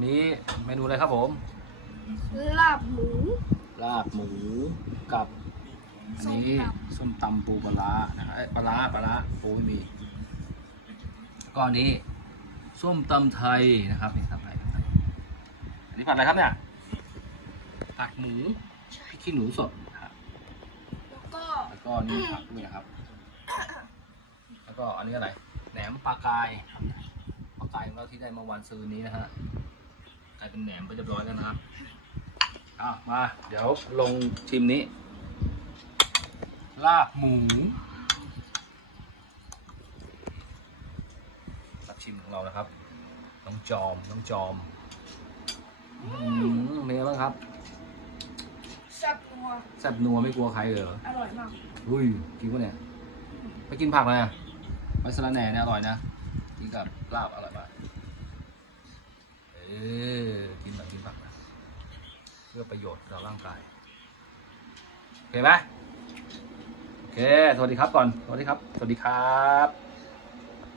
วันนี้เมนูอะไรครับผม ลาบหมูลาบหมูกับ อันนี้ส้มตำปูปลาร้านะครับเอ้ยปลาร้าปลาร้าปูไม่มีก็อันนี้ส้มตำไทยนะครับนี่ตำไทยตำไทยอันนี้ผัดอะไรครับเนี่ยผัดหมูพริกขี้หนูสดนะครับแล้วก็แล้วก็นี่ผักด้วยนะครับ แล้วก็อันนี้อะไรแหนมปลากายครับปลากายของเราที่ได้เมื่อวันซืนนี้นะฮะ กลายเป็นแหนมไปเรียบร้อยแล้วนะครับอะมา เดี๋ยวลงชิมนี้ ลาบหมูตักชิมของเรานะครับ น้องจอม น้องจอมอืมเป็นไงบ้างครับ แซ่บนัวแซ่บนัวไม่กลัวใครเลยเหรออร่อยมากอุ้ยกินปะเนี่ย ไปกินผักเลยนะไปสลัดแหน่เนี่ยอร่อยนะ กินกับลาบอร่อยมากเออกินแบบกินผักนะเพื่อประโยชน์ต่อร่างกาย โอเคไหมโอเค สวัสดีครับก่อน สวัสดีครับ สวัสดีครับ